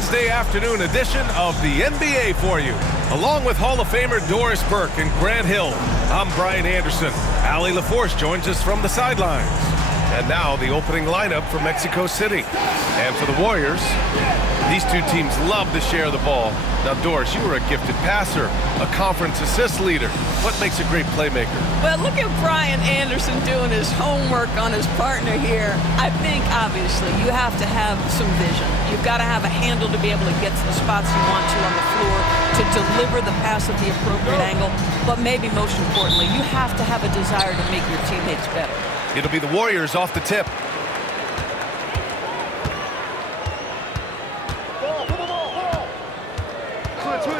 Wednesday afternoon edition of the NBA for you. Along with Hall of Famer Doris Burke and Grant Hill, I'm Brian Anderson. Allie LaForce joins us from the sidelines. And now the opening lineup for Mexico City. And for the Warriors, these two teams love to share the ball. Now, Doris, you were a gifted passer, a conference assist leader. What makes a great playmaker? Well, look at Brian Anderson doing his homework on his partner here. I think, obviously, you have to have some vision. You've got to have a handle to be able to get to the spots you want to on the floor, to deliver the pass at the appropriate angle. But maybe most importantly, you have to have a desire to make your teammates better. It'll be the Warriors off the tip.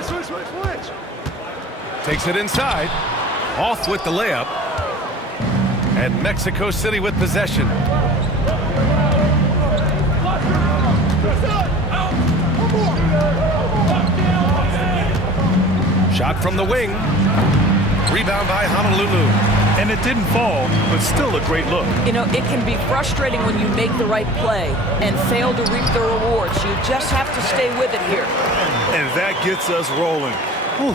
Switch. Takes it inside. Off with the layup. And Mexico City with possession. Shot from the wing. Rebound by Honolulu. And it didn't fall, but still a great look. You know, it can be frustrating when you make the right play and fail to reap the rewards. You just have to stay with it here. And that gets us rolling. Whew,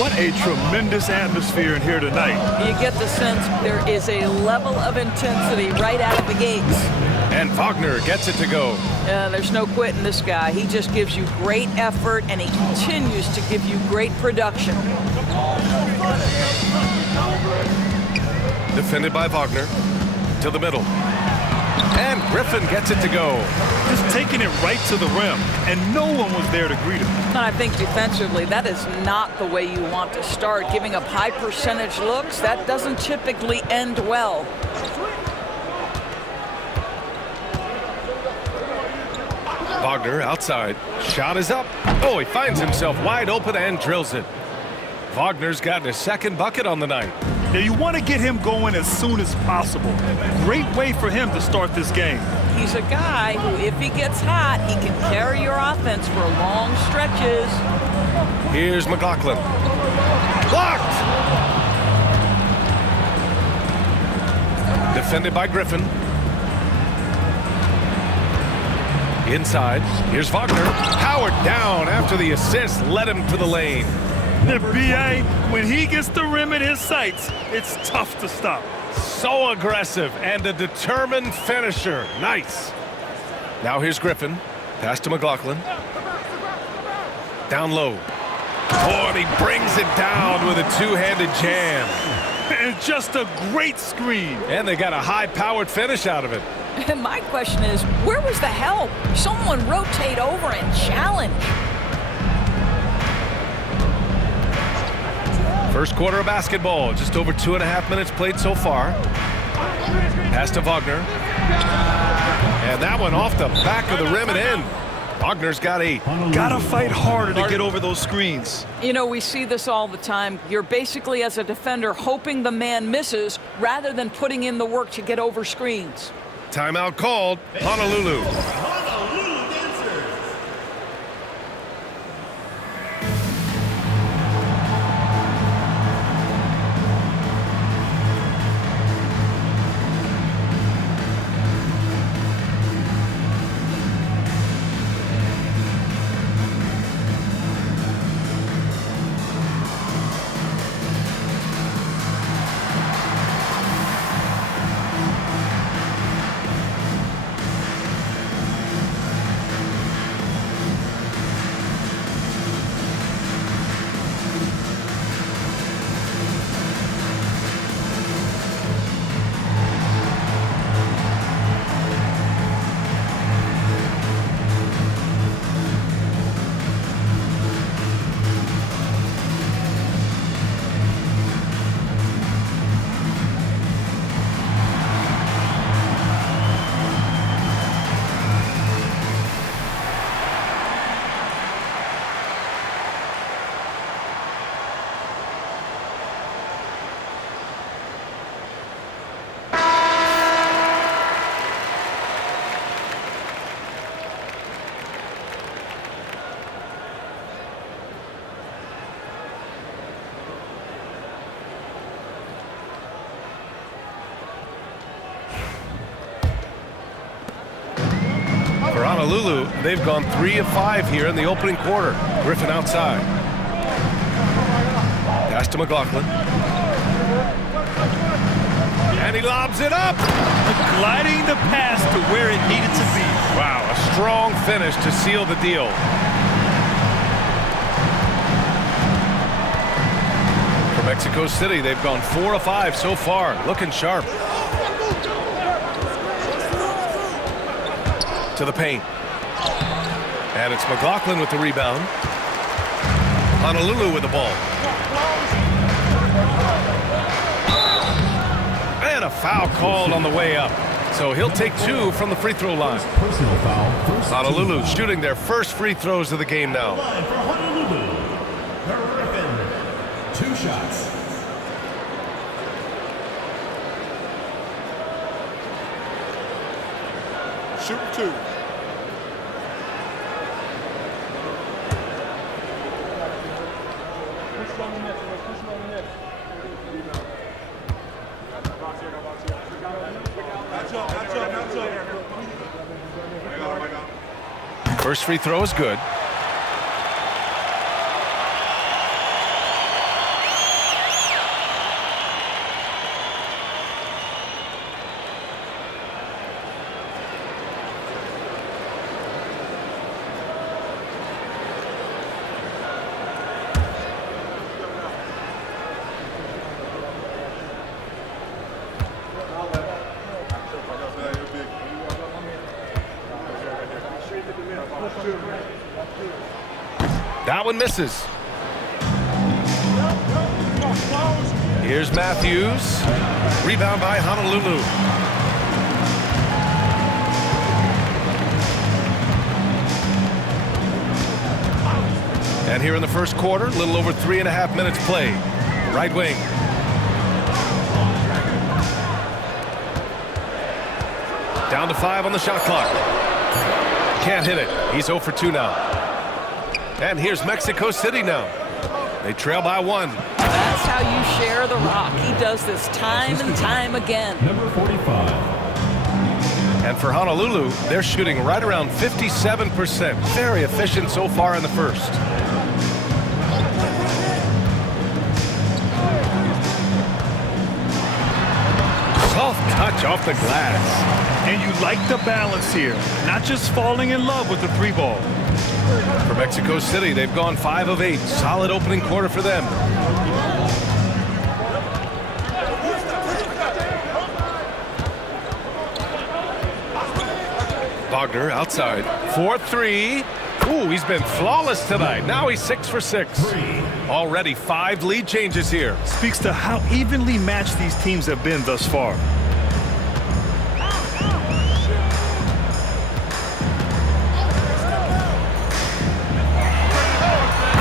what a tremendous atmosphere in here tonight. You get the sense there is a level of intensity right out of the gates. And Wagner gets it to go. There's no quitting this guy. He just gives you great effort, and he continues to give you great production. Defended by Wagner. To the middle. And Griffin gets it to go. Just taking it right to the rim, and no one was there to greet him. And I think defensively, that is not the way you want to start. Giving up high percentage looks, that doesn't typically end well. Wagner outside. Shot is up. Oh, he finds himself wide open and drills it. Wagner's gotten his second bucket on the night. Now you want to get him going as soon as possible. Great way for him to start this game. He's a guy who, if he gets hot, he can carry your offense for long stretches. Here's McLaughlin. Blocked! Defended by Griffin. Inside. Here's Wagner. Powered down after the assist led him to the lane. The BA, when he gets the rim in his sights, it's tough to stop. So aggressive and a determined finisher. Nice. Now here's Griffin. Pass to McLaughlin. Down low. Oh, and he brings it down with a two-handed jam. And just a great screen. And they got a high-powered finish out of it. And my question is, where was the help? Someone rotate over and challenge. First quarter of basketball, just over 2.5 minutes played so far. Pass to Wagner. And that one off the back of the rim and in. Wagner's got 8. Gotta fight harder to get over those screens. You know, we see this all the time. You're basically, as a defender, hoping the man misses rather than putting in the work to get over screens. Timeout called. Honolulu. Honolulu, they've gone 3 of 5 here in the opening quarter. Griffin outside. Pass to McLaughlin. And he lobs it up. Gliding the pass to where it needed to be. Wow, a strong finish to seal the deal. For Mexico City, they've gone 4 of 5 so far, looking sharp. To the paint. And it's McLaughlin with the rebound. Honolulu with the ball. And a foul called on the way up. So he'll take 2 from the free throw line. Personal foul. Honolulu shooting their first free throws of the game now. Line for Honolulu. Griffin. 2 shots. Shoot 2. First free throw is good. That one misses. Here's Matthews. Rebound by Honolulu. And here in the first quarter, a little over 3.5 minutes played. Right wing. Down to 5 on the shot clock. Can't hit it. He's 0 for 2 now. And here's Mexico City now. They trail by 1. That's how you share the rock. He does this time and time again. Number 45. And for Honolulu, they're shooting right around 57%. Very efficient so far in the first. Soft touch off the glass. And you like the balance here. Not just falling in love with the 3 ball. For Mexico City, they've gone 5 of 8. Solid opening quarter for them. Wagner outside. 4-3. Ooh, he's been flawless tonight. Now he's 6 for 6. Already 5 lead changes here. Speaks to how evenly matched these teams have been thus far.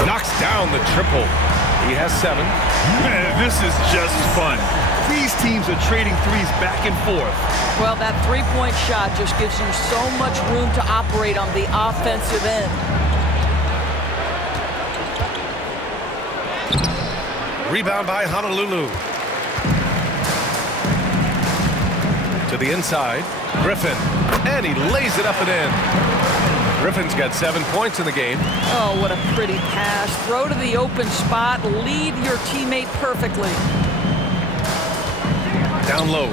Knocks down the triple. He has 7. Man, this is just fun. These teams are trading threes back and forth. Well, that three-point shot just gives you so much room to operate on the offensive end. Rebound by Honolulu. To the inside. Griffin. And he lays it up and in. Griffin's got 7 points in the game. Oh, what a pretty pass. Throw to the open spot. Lead your teammate perfectly. Down low.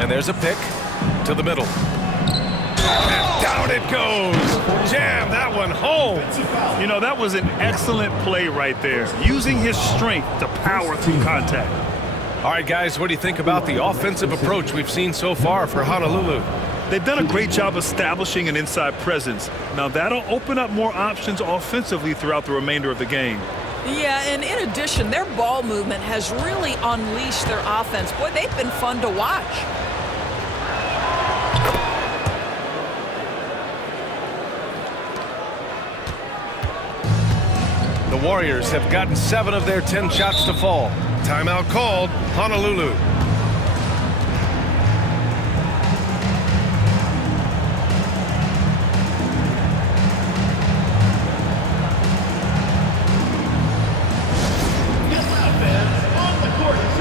And there's a pick to the middle. And down it goes. Jam that one home. You know, that was an excellent play right there. Using his strength to power through contact. All right, guys, what do you think about the offensive approach we've seen so far for Honolulu? They've done a great job establishing an inside presence. Now, that'll open up more options offensively throughout the remainder of the game. Yeah, and in addition, their ball movement has really unleashed their offense. Boy, they've been fun to watch. The Warriors have gotten 7 of their 10 shots to fall. Timeout called. Honolulu. Get loud, fans. On the court, your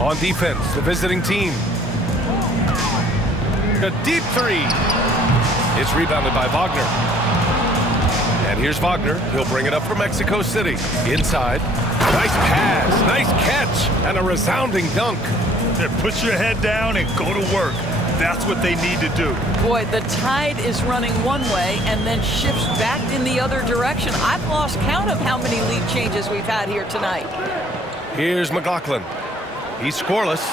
On defense, the visiting team. A deep three. It's rebounded by Wagner. And here's Wagner. He'll bring it up for Mexico City. Inside. Nice pass, nice catch, and a resounding dunk. Put your head down and go to work. That's what they need to do. Boy, the tide is running one way and then shifts back in the other direction. I've lost count of how many lead changes we've had here tonight. Here's McLaughlin. He's scoreless.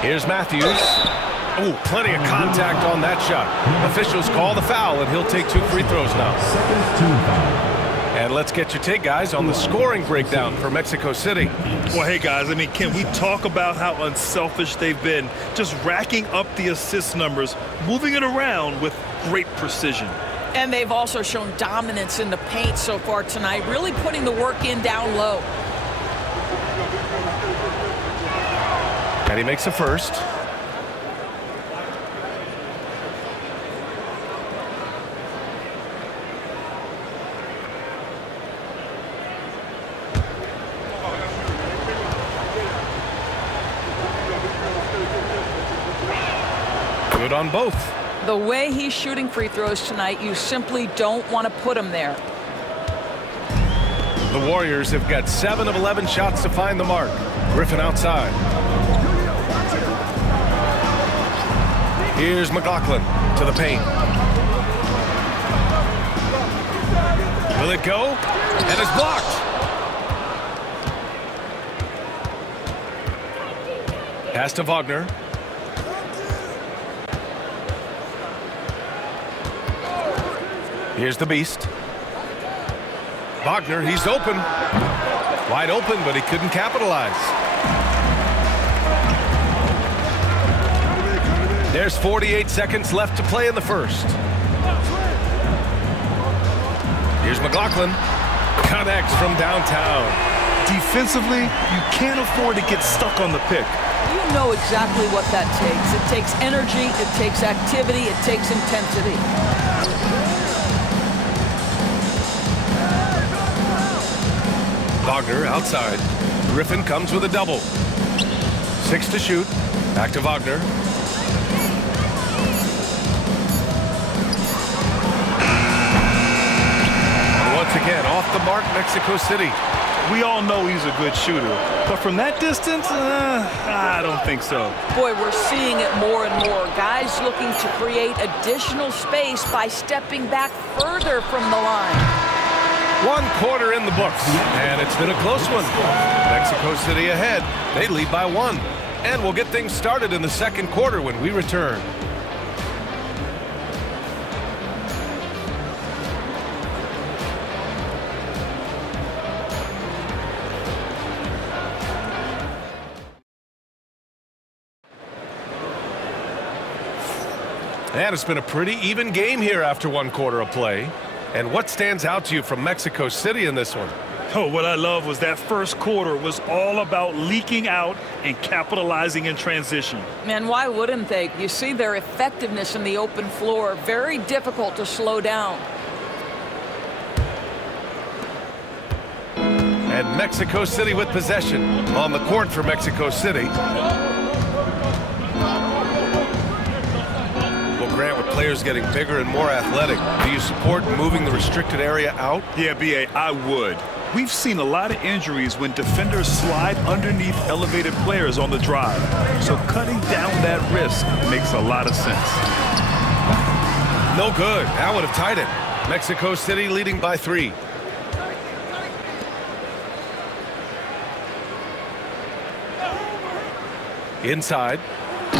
Here's Matthews. Oh, plenty of contact on that shot. Officials call the foul, and he'll take 2 free throws now. Second team foul. And let's get your take, guys, on the scoring breakdown for Mexico City. Well, hey, guys, I mean, can we talk about how unselfish they've been? Just racking up the assist numbers, moving it around with great precision. And they've also shown dominance in the paint so far tonight, really putting the work in down low. And he makes a first. Good on both. The way he's shooting free throws tonight, you simply don't want to put him there. The Warriors have got 7 of 11 shots to find the mark. Griffin outside. Here's McLaughlin to the paint. Will it go? And it's blocked. Pass to Wagner. Here's the beast. Wagner, he's open. Wide open, but he couldn't capitalize. There's 48 seconds left to play in the first. Here's McLaughlin. Connects from downtown. Defensively, you can't afford to get stuck on the pick. You know exactly what that takes. It takes energy, it takes activity, it takes intensity. Wagner outside. Griffin comes with a double. 6 to shoot. Back to Wagner. And once again, off the mark, Mexico City. We all know he's a good shooter, but from that distance, I don't think so. Boy, we're seeing it more and more. Guys looking to create additional space by stepping back further from the line. 1 quarter in the books, and it's been a close one. Mexico City ahead. They lead by 1. And we'll get things started in the second quarter when we return. And it's been a pretty even game here after 1 quarter of play. And what stands out to you from Mexico City in this one? Oh, what I love was that first quarter was all about leaking out and capitalizing in transition. Man, why wouldn't they? You see their effectiveness in the open floor. Very difficult to slow down. And Mexico City with possession on the court for Mexico City. Grant, with players getting bigger and more athletic, do you support moving the restricted area out? Yeah, B.A., I would. We've seen a lot of injuries when defenders slide underneath elevated players on the drive. So cutting down that risk makes a lot of sense. No good. That would have tied it. Mexico City leading by 3. Inside.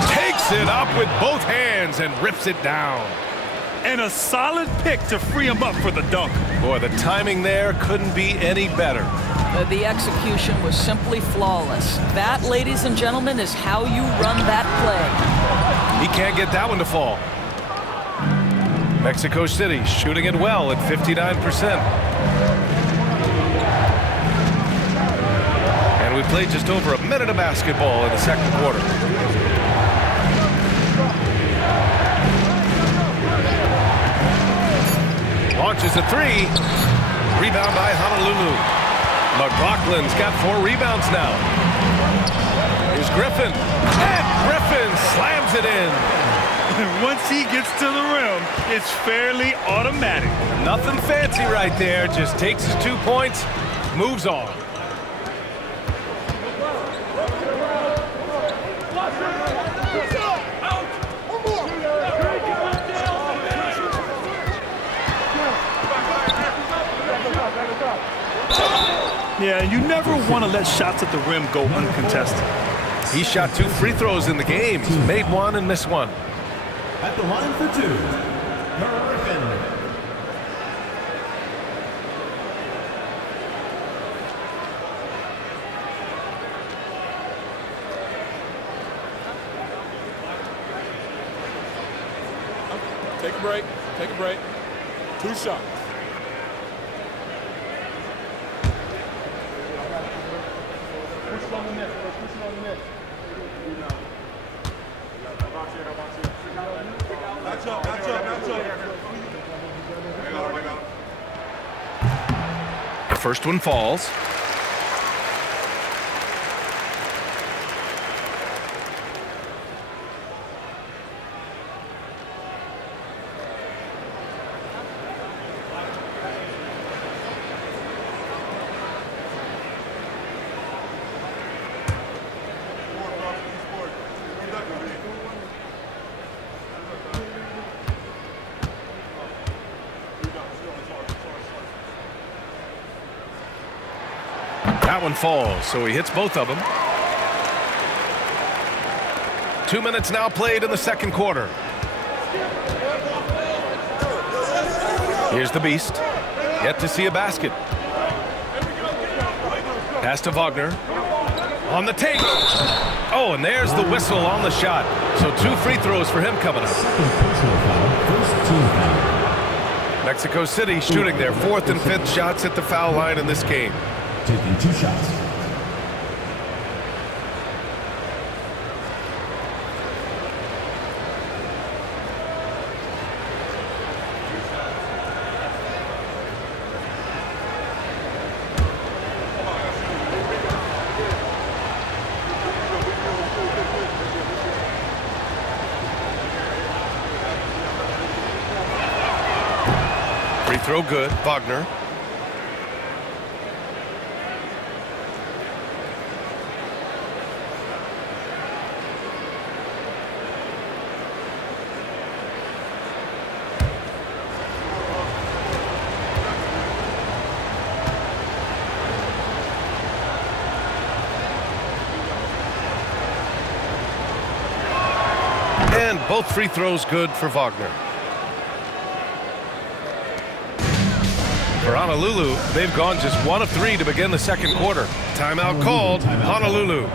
Takes it up with both hands and rips it down. And a solid pick to free him up for the dunk. Boy, the timing there couldn't be any better. The execution was simply flawless. That, ladies and gentlemen, is how you run that play. He can't get that one to fall. Mexico City shooting it well at 59%. And we played just over a minute of basketball in the second quarter. Launches a 3. Rebound by Honolulu. McLaughlin's got 4 rebounds now. Here's Griffin. And Griffin slams it in. Once he gets to the rim, it's fairly automatic. Nothing fancy right there. Just takes his 2 points, moves on. Yeah, you never want to let shots at the rim go uncontested. He shot 2 free throws in the game. He's made 1 and missed 1. At the line for 2, Griffin. Take a break. Take a break. 2 shots. The first one falls. That one falls, so he hits both of them. 2 minutes now played in the second quarter. Here's the Beast. Yet to see a basket. Pass to Wagner. On the take. Oh, and there's the whistle on the shot. So 2 free throws for him coming up. First team foul. Mexico City shooting their 4th and 5th shots at the foul line in this game. Taking 2 shots. Free throw good. Wagner. And both free throws good for Wagner. For Honolulu, they've gone just 1 of 3 to begin the second quarter. Timeout called. Honolulu.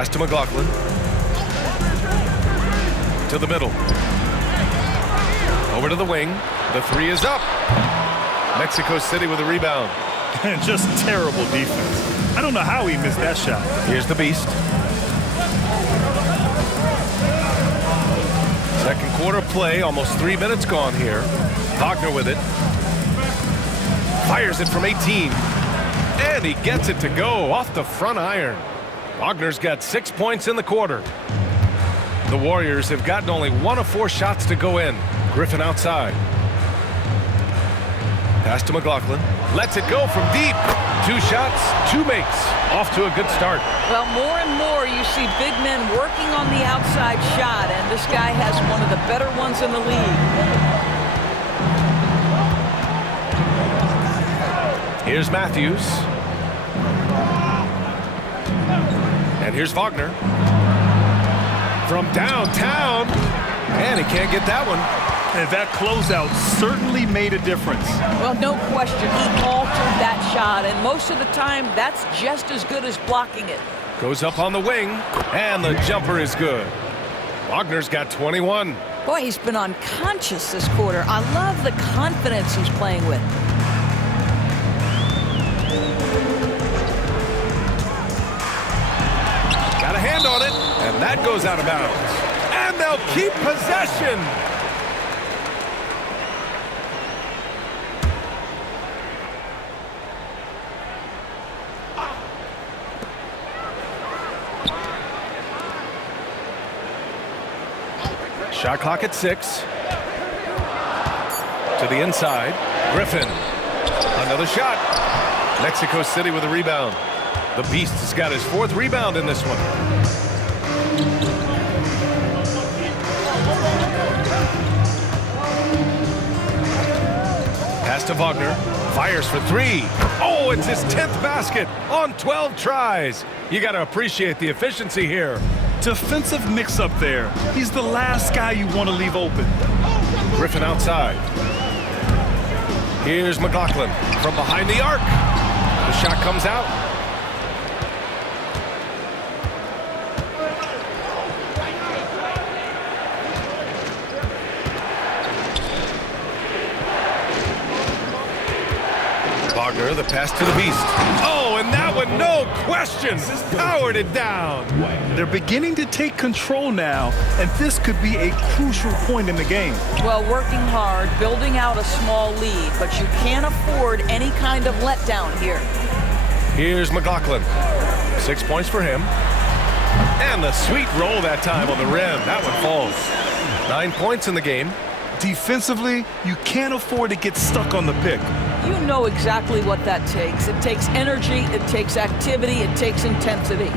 Pass to McLaughlin. To the middle. Over to the wing. The three is up. Mexico City with a rebound. And just terrible defense. I don't know how he missed that shot. Here's the Beast. Second quarter play, almost 3 minutes gone here. Wagner with it. Fires it from 18. And he gets it to go off the front iron. Wagner's got 6 points in the quarter. The Warriors have gotten only 1 of 4 shots to go in. Griffin outside. Pass to McLaughlin. Lets it go from deep. 2 shots, 2 makes. Off to a good start. Well, more and more you see big men working on the outside shot, and this guy has one of the better ones in the league. Here's Matthews. And here's Wagner. From downtown. And he can't get that one. And that closeout certainly made a difference. Well, no question. He altered that shot, and most of the time, that's just as good as blocking it. Goes up on the wing, and the jumper is good. Wagner's got 21. Boy, he's been unconscious this quarter. I love the confidence he's playing with. Got a hand on it, and that goes out of bounds. And they'll keep possession. Shot clock at 6. To the inside. Griffin. Another shot. Mexico City with a rebound. The Beast has got his 4th rebound in this one. Pass to Wagner. Fires for 3. Oh, it's his 10th basket on 12 tries. You got to appreciate the efficiency here. Defensive mix-up there. He's the last guy you want to leave open. Griffin outside. Here's McLaughlin from behind the arc. The shot comes out. Wagner, the pass to the Beast. Oh, and that one, no question, powered it down. They're beginning to take control now, and this could be a crucial point in the game. Well, working hard, building out a small lead, but you can't afford any kind of letdown here. Here's McLaughlin. 6 points for him. And the sweet roll that time on the rim. That one falls. 9 points in the game. Defensively, you can't afford to get stuck on the pick. You know exactly what that takes. It takes energy, it takes activity, it takes intensity.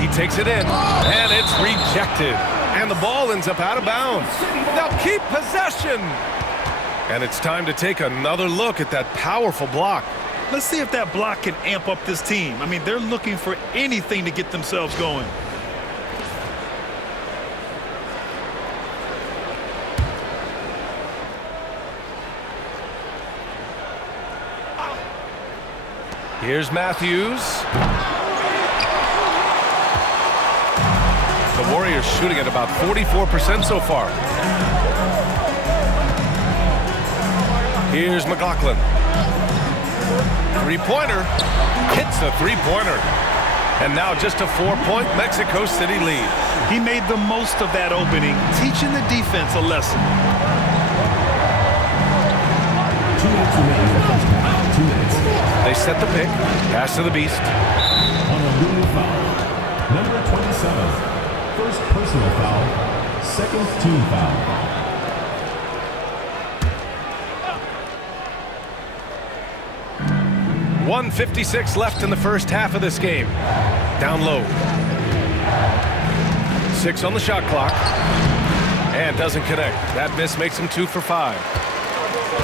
He takes it in, and it's rejected. And the ball ends up out of bounds. They'll keep possession. And it's time to take another look at that powerful block. Let's see if that block can amp up this team. I mean, they're looking for anything to get themselves going. Here's Matthews. The Warriors shooting at about 44% so far. Here's McLaughlin. Three-pointer. Hits the three-pointer. And now just a 4-point Mexico City lead. He made the most of that opening, teaching the defense a lesson. 2 minutes remaining in the first half. 2 minutes. They set the pick. Pass to the Beast. On a looming foul. Number 27. First personal foul. Second team foul. .156 left in the first half of this game. Down low. 6 on the shot clock. And doesn't connect. That miss makes him 2 for 5.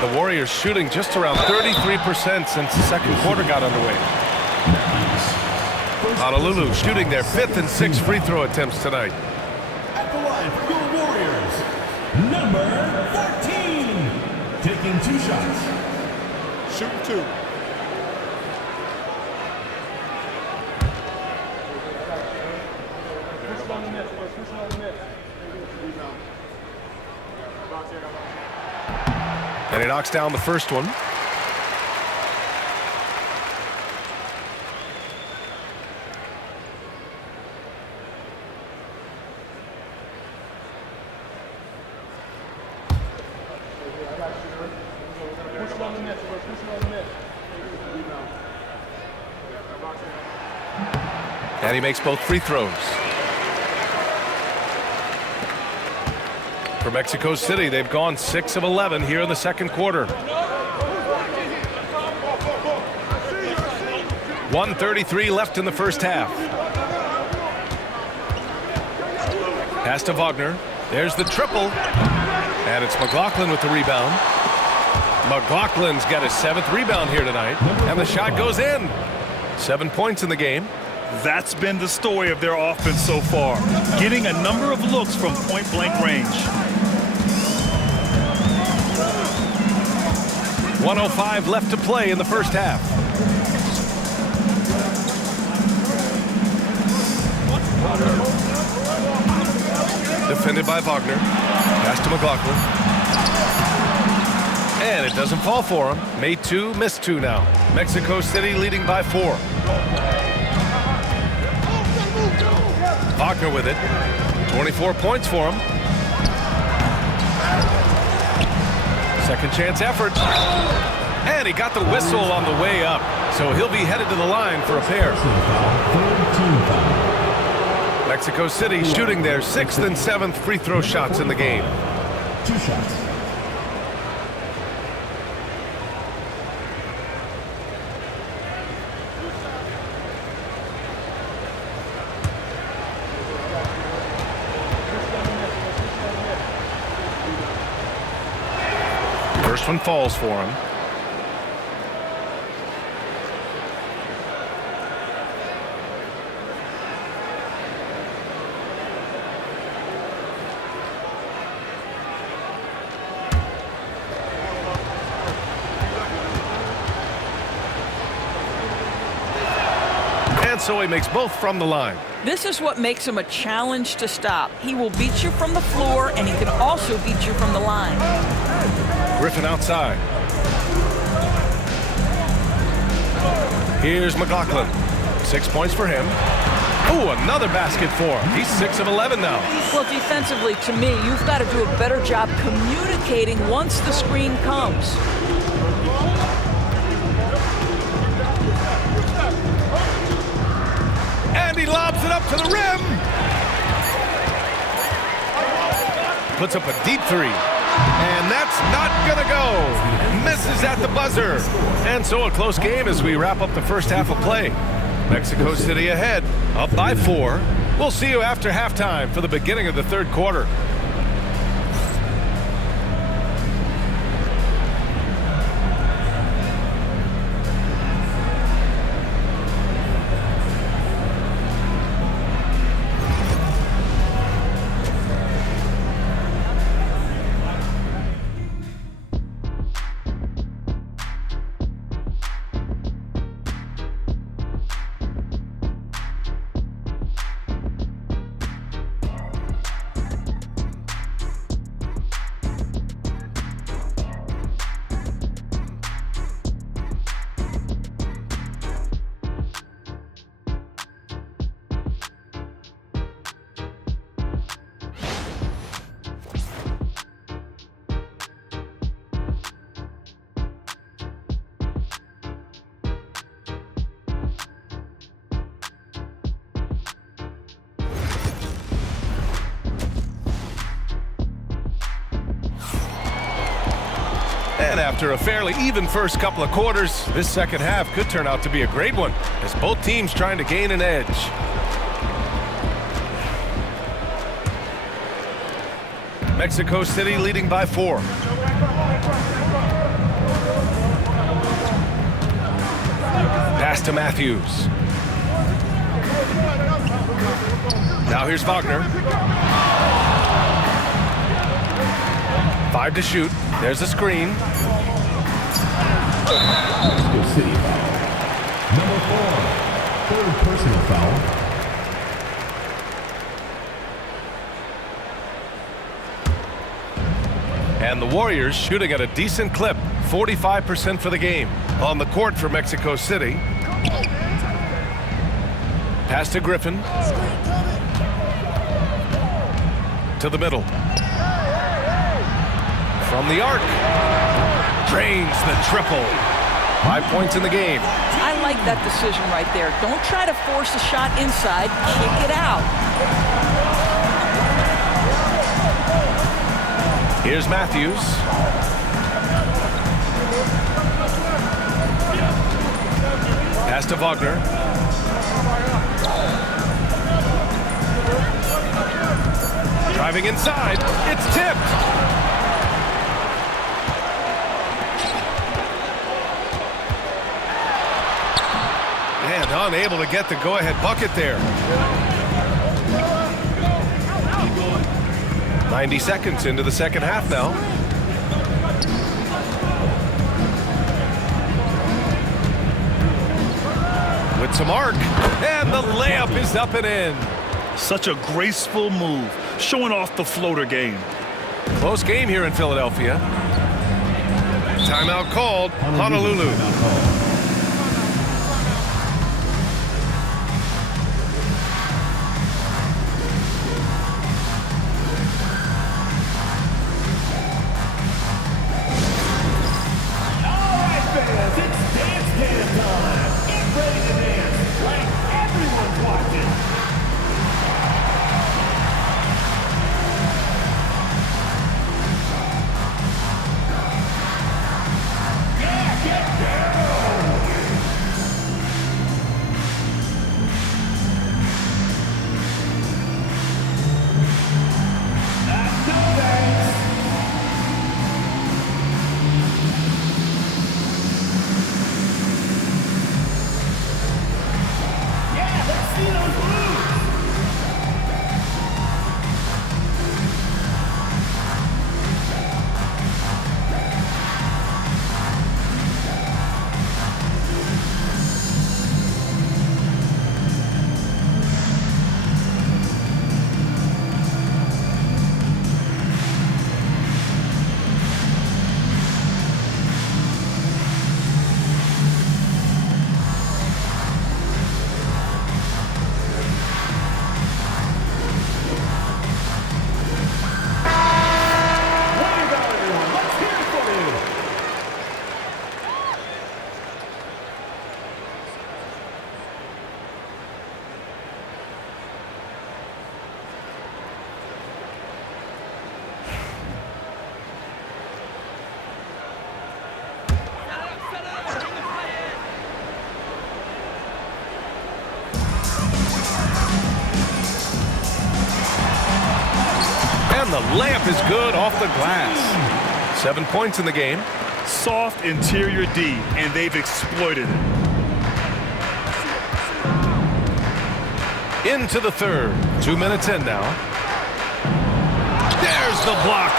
The Warriors shooting just around 33% since the second quarter got underway. Honolulu shooting their 5th and 6th free throw attempts tonight. At the line for your Warriors, number 14. Taking 2 shots. Shooting 2. And he knocks down the first one. And he makes both free throws. For Mexico City, they've gone 6 of 11 here in the second quarter. 1:33 left in the first half. Pass to Wagner. There's the triple. And it's McLaughlin with the rebound. McLaughlin's got his 7th rebound here tonight. And the shot goes in. 7 points in the game. That's been the story of their offense so far, getting a number of looks from point-blank range. 1:05 left to play in the first half. Defended by Wagner. Pass to McLaughlin. And it doesn't fall for him. Made 2, missed 2 now. Mexico City leading by 4. Wagner with it. 24 points for him. Second chance effort. And he got the whistle on the way up. So he'll be headed to the line for a pair. Mexico City shooting their 6th and 7th free throw shots in the game. 2 shots. First one falls for him. And so he makes both from the line. This is what makes him a challenge to stop. He will beat you from the floor, and he can also beat you from the line. Griffin outside. Here's McLaughlin. 6 points for him. Ooh, another basket for him. He's 6 of 11 now. Well, defensively, to me, you've got to do a better job communicating once the screen comes. And he lobs it up to the rim. Puts up a deep 3. And that's not gonna go. Misses at the buzzer. And so a close game as we wrap up the first half of play. Mexico City ahead, up by 4. We'll see you after halftime for the beginning of the third quarter. And after a fairly even first couple of quarters, this second half could turn out to be a great one as both teams trying to gain an edge. Mexico City leading by 4. Pass to Matthews. Now here's Wagner. 5 to shoot. There's a screen. Mexico City foul. Number 4. Third personal foul. And the Warriors shooting at a decent clip, 45% for the game. On the court for Mexico City. Pass to Griffin. To the middle. From the arc. Drains the triple. 5 points in the game. I like that decision right there. Don't try to force a shot inside. Kick it out. Here's Matthews. Pass to Wagner. Driving inside. It's tipped. And unable to get the go-ahead bucket there. 90 seconds into the second half now. With some arc, and the layup is up and in. Such a graceful move, showing off the floater game. Close game here in Philadelphia. Timeout called, Honolulu. And the layup is good off the glass. 7 points in the game. Soft interior D, and they've exploited it. Into the third. 2 minutes in now. There's the block.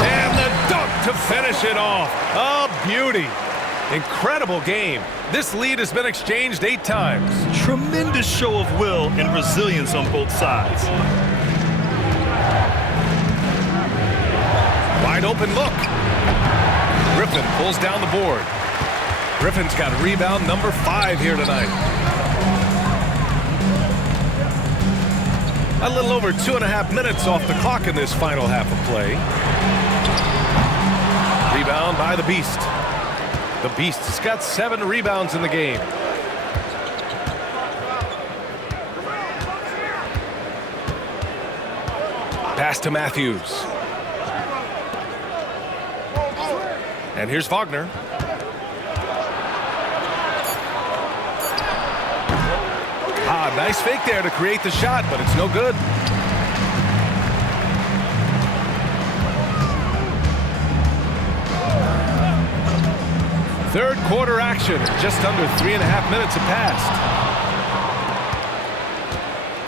And the dunk to finish it off. A beauty. Incredible game. This lead has been exchanged 8 times. Tremendous show of will and resilience on both sides. Wide open look. Griffin pulls down the board. Griffin's got rebound number 5 here tonight. A little over 2.5 minutes off the clock in this final half of play. Rebound by the Beast. The Beast has got 7 rebounds in the game. Pass to Matthews. And here's Wagner. Nice fake there to create the shot, but it's no good. Third quarter action. Just under 3.5 minutes have passed.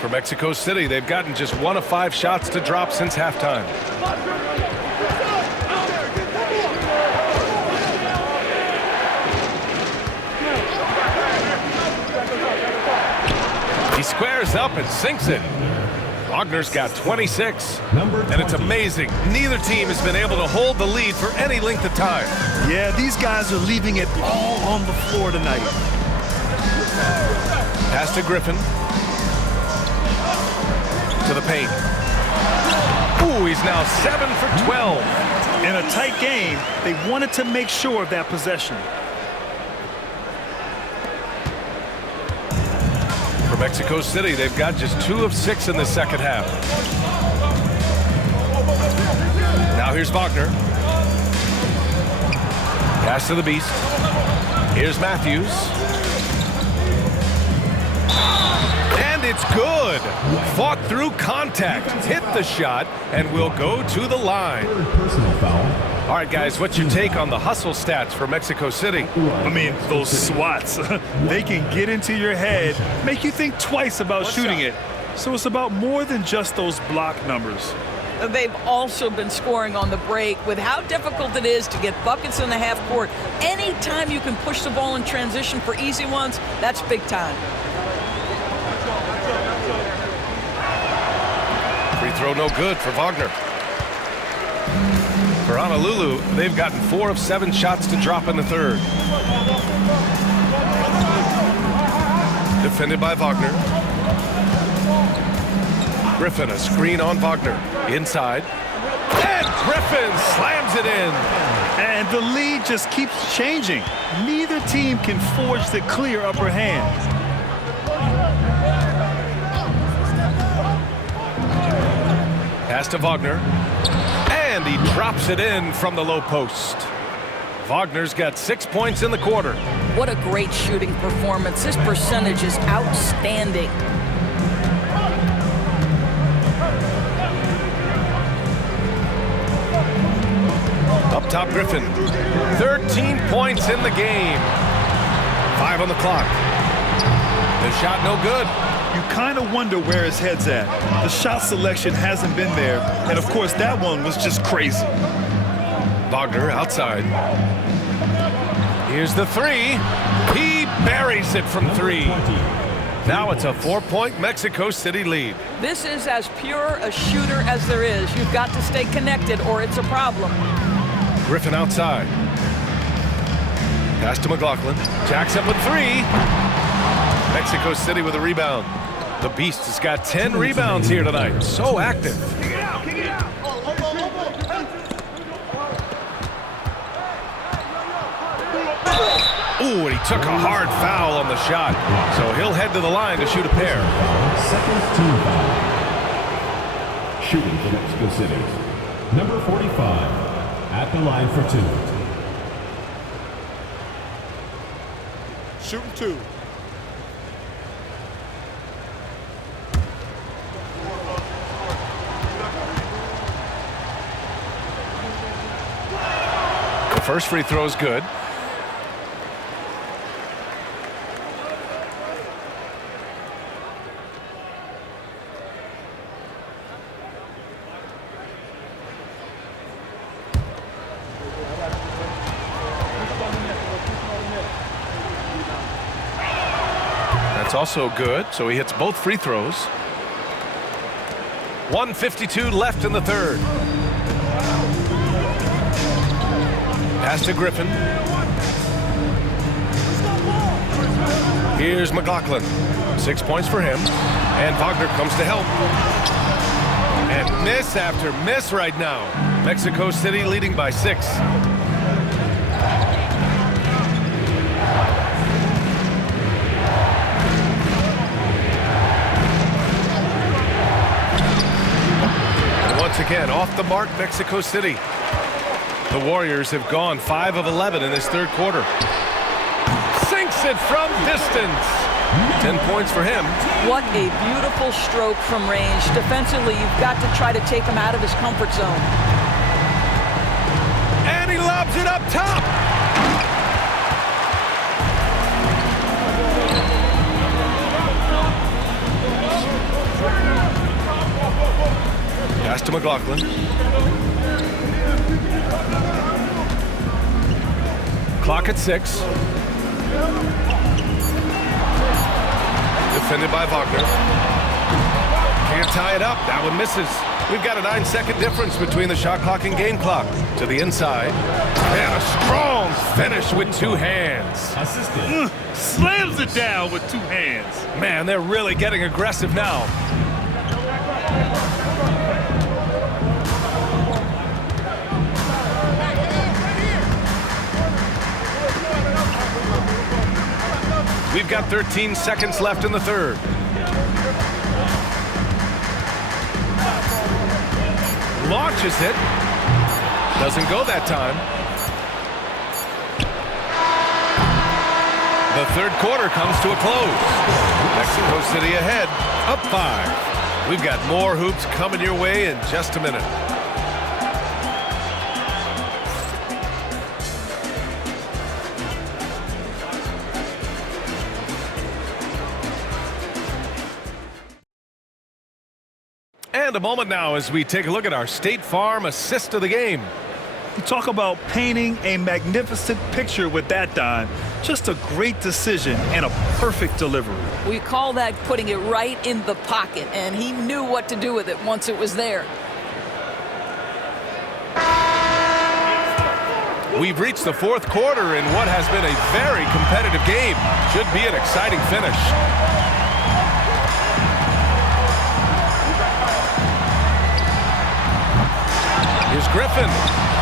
For Mexico City, they've gotten just 1 of 5 shots to drop since halftime. He squares up up and sinks it. Wagner's got 26. And it's amazing. Neither team has been able to hold the lead for any length of time. Yeah, these guys are leaving it all on the floor tonight. Pass to Griffin. To the paint. Ooh, he's now 7 for 12. In a tight game, they wanted to make sure of that possession. For Mexico City, they've got just 2 of 6 in the second half. Now here's Wagner. Pass to the Beast. Here's Matthews. And it's good. Fought through contact, hit the shot, and will go to the line. Personal foul. All right, guys, what's your take on the hustle stats for Mexico City? I mean, those swats, they can get into your head, make you think twice about shooting it. So it's about more than just those block numbers. They've also been scoring on the break. With how difficult it is to get buckets in the half court, anytime you can push the ball in transition for easy ones, that's big time. Free throw no good for Wagner. For Honolulu, they've gotten 4 of 7 shots to drop in the third. Defended by Wagner. Griffin, a screen on Wagner. Inside. And Griffin slams it in. And the lead just keeps changing. Neither team can forge the clear upper hand. Pass to Wagner. And he drops it in from the low post. Wagner's got 6 points in the quarter. What a great shooting performance. His percentage is outstanding. Up top, Griffin. 13 points in the game. 5 on the clock. The shot no good. You kind of wonder where his head's at. The shot selection hasn't been there. And, of course, that one was just crazy. Wagner outside. Here's the 3. He buries it from 3. Now it's a 4-point Mexico City lead. This is as pure a shooter as there is. You've got to stay connected or it's a problem. Griffin outside. Pass to McLaughlin. Jacks up with 3. Mexico City with a rebound. The Beast has got 10 rebounds here tonight. So active. Kick it out, kick it out. Ooh, and he took a hard foul on the shot. So he'll head to the line to shoot a pair. Second team foul. Shooting for Mexico City. Number 45 at the line for 2. Shooting 2. The first free throw is good. That's also good, so he hits both free throws. 1:52 left in the third. Pass to Griffin. Here's McLaughlin. 6 points for him. And Wagner comes to help. And miss after miss right now. Mexico City leading by 6. And once again, off the mark, Mexico City. The Warriors have gone 5 of 11 in this third quarter. Sinks it from distance. 10 points for him. What a beautiful stroke from range. Defensively, you've got to try to take him out of his comfort zone. And he lobs it up top. Pass to McLaughlin. Clock at 6. Defended by Wagner. to tie it up. That one misses. We've got a 9-second difference between the shot clock and game clock. To the inside. And a strong finish with two hands. Assistant. Slams it down with two hands. Man, they're really getting aggressive now. We've got 13 seconds left in the third. Launches it. Doesn't go that time. The third quarter comes to a close. Mexico City ahead, up 5. We've got more hoops coming your way in just a minute. And a moment now as we take a look at our State Farm assist of the game. You talk about painting a magnificent picture with that dime. Just a great decision and a perfect delivery. We call that putting it right in the pocket, and he knew what to do with it once it was there. We've reached the fourth quarter in what has been a very competitive game. Should be an exciting finish. Here's Griffin.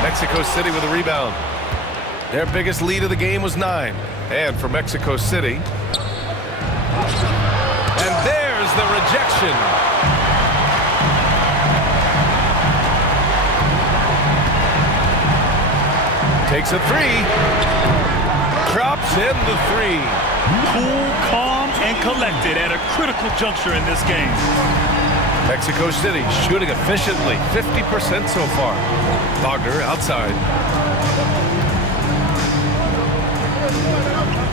Mexico City with a rebound. Their biggest lead of the game was 9. And for Mexico City. And there's the rejection. Takes a 3. Drops in the 3. Cool, calm, and collected at a critical juncture in this game. Mexico City shooting efficiently, 50% so far. Wagner outside.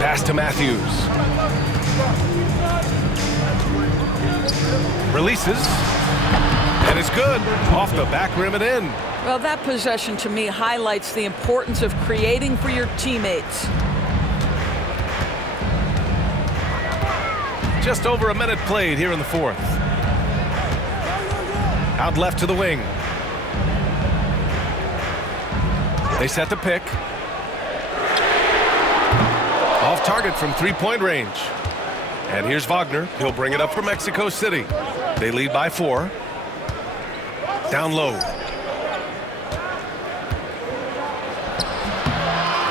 Pass to Matthews. Releases. And it's good. Off the back rim and in. Well, that possession to me highlights the importance of creating for your teammates. Just over a minute played here in the fourth. Out left to the wing. They set the pick. Off target from three-point range. And here's Wagner. He'll bring it up for Mexico City. They lead by 4. Down low.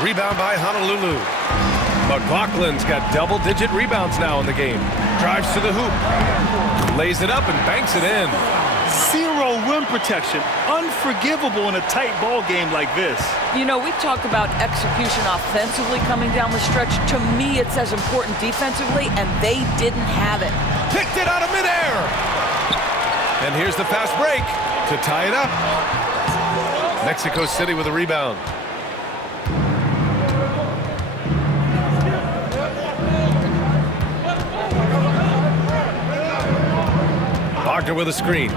Rebound by Honolulu. McLaughlin's got double-digit rebounds now in the game. Drives to the hoop. Lays it up and banks it in. Zero rim protection. Unforgivable in a tight ball game like this. You know, we talk about execution offensively coming down the stretch. To me, it's as important defensively, and they didn't have it. Picked it out of midair. And here's the fast break to tie it up. Mexico City with a rebound. Wagner with a screen.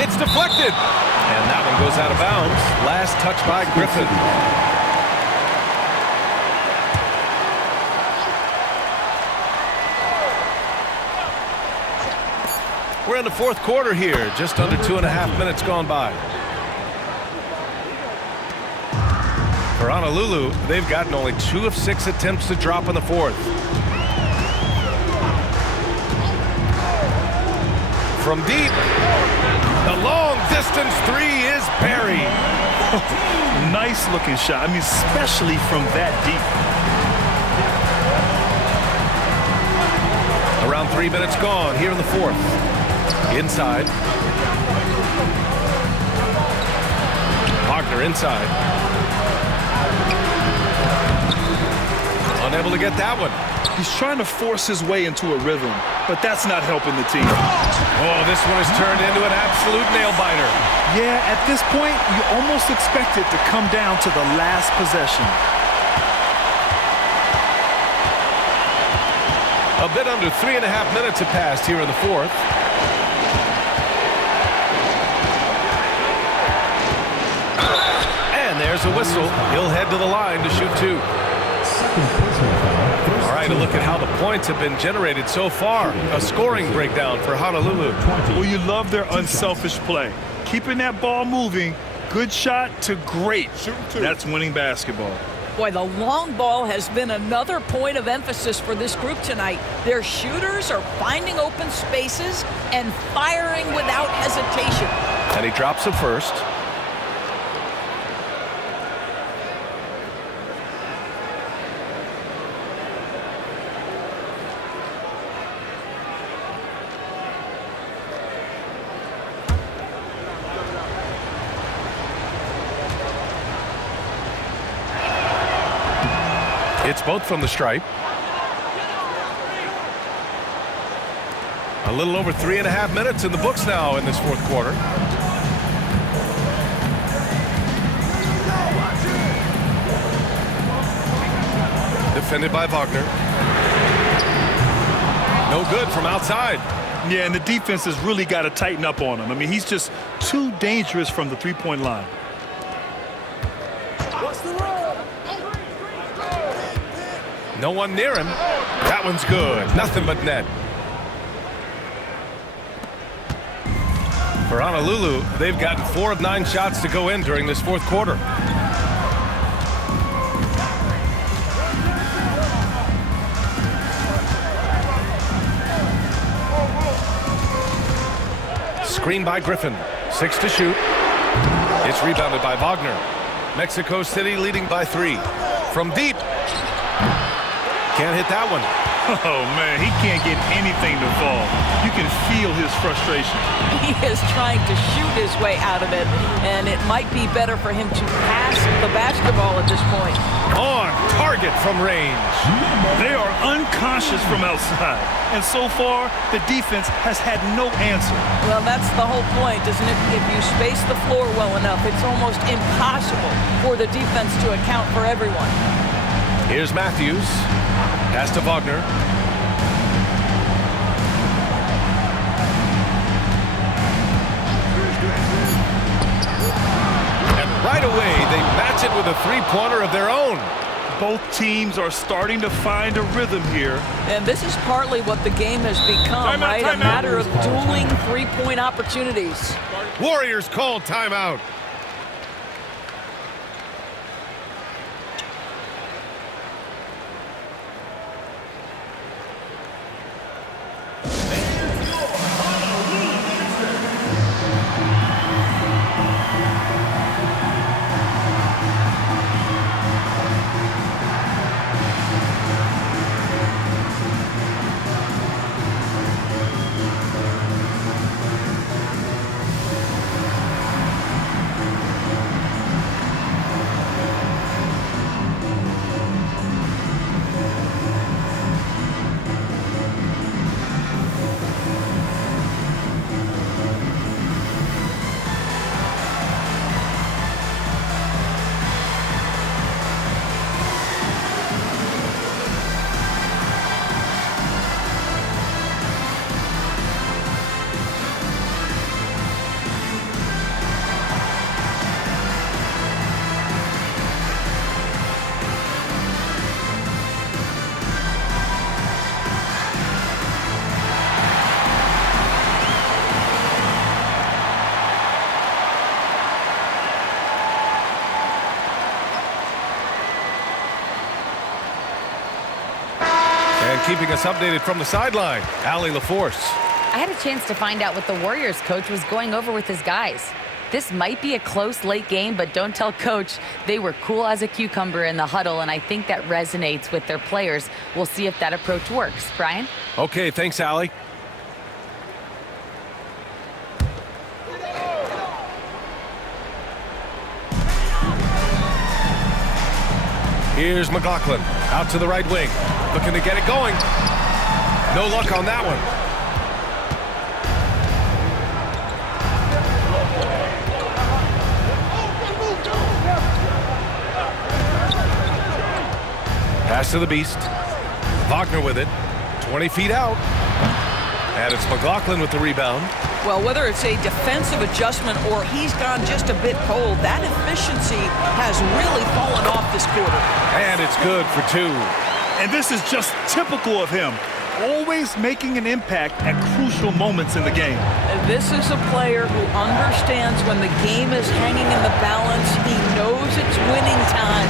It's deflected. And that one goes out of bounds. Last touch by Griffin. We're in the fourth quarter here. Just under 2.5 minutes gone by. For Honolulu, they've gotten only 2 of 6 attempts to drop in the fourth. From deep, the long distance 3 is buried. Nice looking shot. I mean, especially from that deep. Around 3 minutes gone here in the fourth. Inside. Wagner inside. Unable to get that one. He's trying to force his way into a rhythm, but that's not helping the team. Oh, this one has turned into an absolute nail-biter. Yeah, at this point, you almost expect it to come down to the last possession. A bit under 3.5 minutes have passed here in the fourth. And there's a whistle. He'll head to the line to shoot 2. Second personal foul. First All right, a look at how the points have been generated so far. A scoring breakdown for Honolulu. Well, you love their unselfish play. Keeping that ball moving, good shot to great. That's winning basketball. Boy, the long ball has been another point of emphasis for this group tonight. Their shooters are finding open spaces and firing without hesitation. And he drops it first. It's both from the stripe. A little over 3.5 minutes in the books now in this fourth quarter. Defended by Wagner. No good from outside. Yeah, and the defense has really got to tighten up on him. I mean, he's just too dangerous from the three-point line. No one near him. That one's good. Nothing but net. For Honolulu, they've gotten 4 of 9 shots to go in during this fourth quarter. Screen by Griffin. 6 to shoot. It's rebounded by Wagner. Mexico City leading by 3. From deep. Can't hit that one. Oh, man, he can't get anything to fall. You can feel his frustration. He is trying to shoot his way out of it, and it might be better for him to pass the basketball at this point. On target from range. They are unconscious from outside, and so far, the defense has had no answer. Well, that's the whole point, isn't it? If you space the floor well enough, it's almost impossible for the defense to account for everyone. Here's Matthews. Pass to Wagner. And right away, they match it with a three-pointer of their own. Both teams are starting to find a rhythm here. And this is partly what the game has become, right? A matter of dueling three-point opportunities. Warriors call timeout. Keeping us updated from the sideline, Allie LaForce. I had a chance to find out what the Warriors coach was going over with his guys. This might be a close late game, but don't tell coach. They were cool as a cucumber in the huddle, and I think that resonates with their players. We'll see if that approach works. Brian? Okay, thanks, Allie. Here's McLaughlin out to the right wing. Looking to get it going. No luck on that one. Pass to the beast. Wagner with it. 20 feet out. And it's McLaughlin with the rebound. Well, whether it's a defensive adjustment or he's gone just a bit cold, that efficiency has really fallen off this quarter. And it's good for 2. And this is just typical of him. Always making an impact at crucial moments in the game. This is a player who understands when the game is hanging in the balance. He knows it's winning time.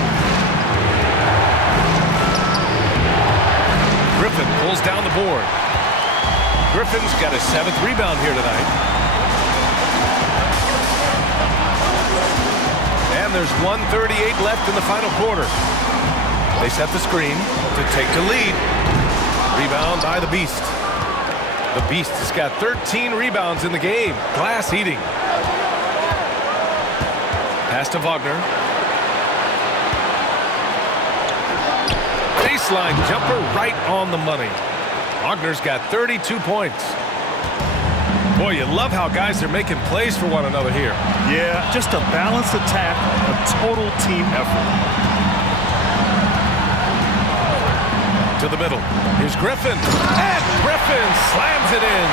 Griffin pulls down the board. Griffin's got his 7th rebound here tonight. And there's 1:38 left in the final quarter. They set the screen to take the lead. Rebound by the Beast. The Beast has got 13 rebounds in the game. Glass eating. Pass to Wagner. Baseline jumper right on the money. Wagner's got 32 points. Boy, you love how guys are making plays for one another here. Yeah, just a balanced attack, a total team effort. To the middle. Here's Griffin. And Griffin slams it in.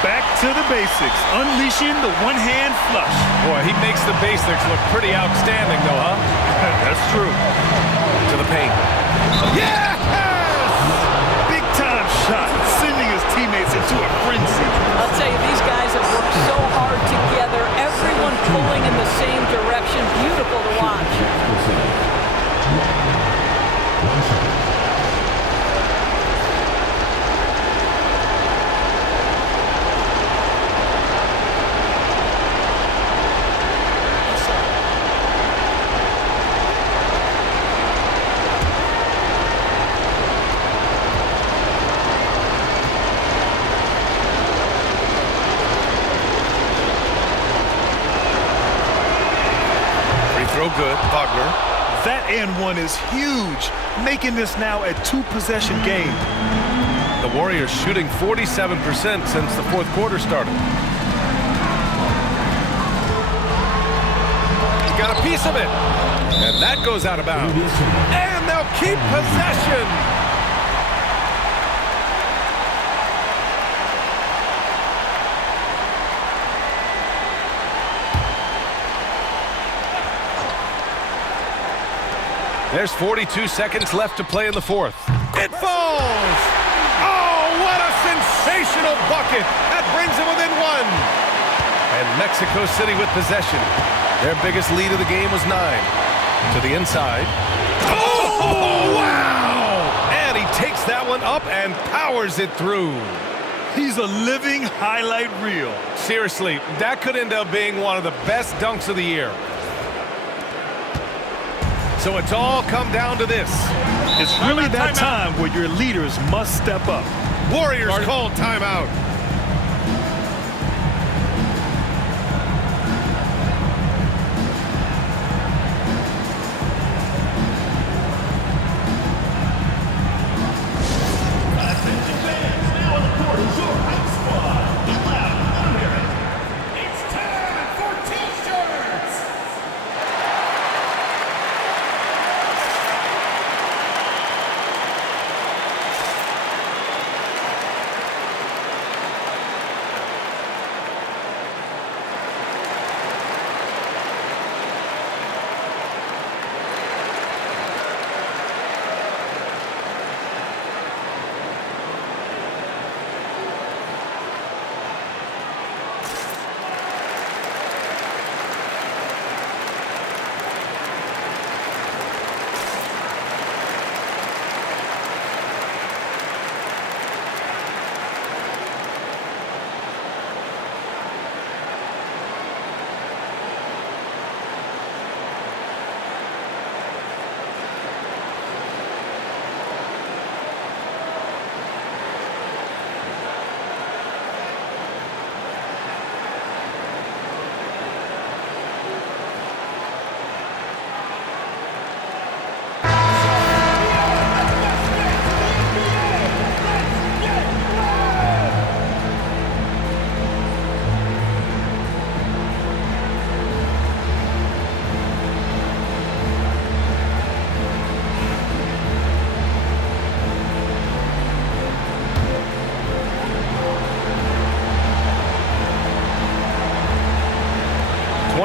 Back to the basics, unleashing the one-hand flush. Boy, he makes the basics look pretty outstanding, though, huh? That's true. To the paint. Yes! Big-time shot, sending his teammates into a frenzy. I'll tell you, these guys have worked so hard together. Everyone pulling in the same direction. Beautiful to watch. Good. Wagner. That and one is huge, making this now a 2-possession game. The Warriors shooting 47% since the 4th quarter started. He's got a piece of it. And that goes out of bounds. And they'll keep possession. There's 42 seconds left to play in the 4th. It falls! Oh, what a sensational bucket! That brings them within 1. And Mexico City with possession. Their biggest lead of the game was 9. To the inside. Oh, wow! And he takes that one up and powers it through. He's a living highlight reel. Seriously, that could end up being one of the best dunks of the year. So it's all come down to this. It's really that time where your leaders must step up. Warriors call timeout.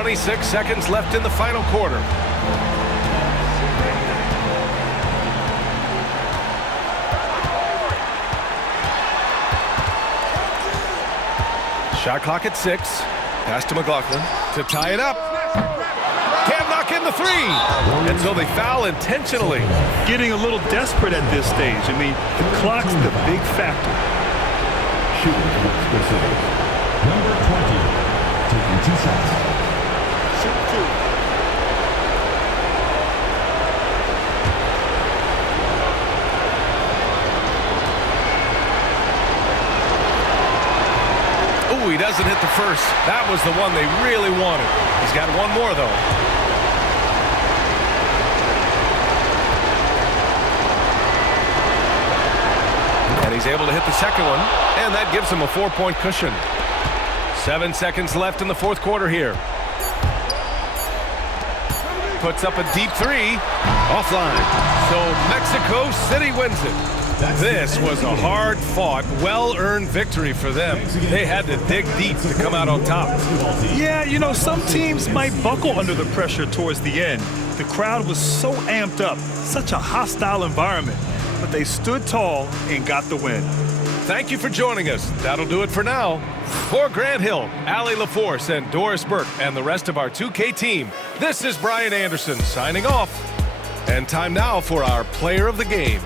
26 seconds left in the final quarter. Shot clock at 6. Pass to McLaughlin to tie it up. Can't knock in the 3. And so they foul intentionally. Getting a little desperate at this stage. I mean, the clock's the big factor. Shooting specific. Number 20, taking 2 shots. Shoot 2. Ooh, he doesn't hit the first. That was the one they really wanted. He's got one more, though. And he's able to hit the second one, and that gives him a 4-point cushion. 7 seconds left in the fourth quarter here. Puts up a deep 3. Offline. So Mexico City wins it. This was a hard-fought, well-earned victory for them. They had to dig deep to come out on top. Yeah, you know, some teams might buckle under the pressure towards the end. The crowd was so amped up, such a hostile environment. But they stood tall and got the win. Thank you for joining us. That'll do it for now. For Grant Hill, Allie LaForce, and Doris Burke, and the rest of our 2K team, this is Brian Anderson signing off. And time now for our player of the game.